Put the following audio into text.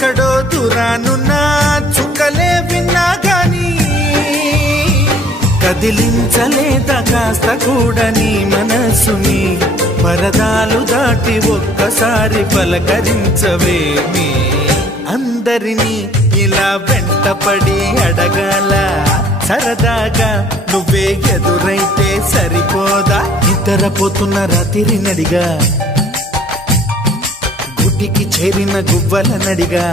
ఎక్కడో దూరానున్నా చుక్కలే విన్నా గాని కదిలించలేదా కాస్త కూడా నీ మనసుని పరదాలు దాటి ఒక్కసారి పలకరించవేమి అందరినీ ఇలా వెంటపడి అడగాల సరదాగా నువ్వే ఎదురైతే సరిపోదా నిద్రపోతున్న రాత్రి నడిగా గుటికి చేరిన గువ్వల నడిగా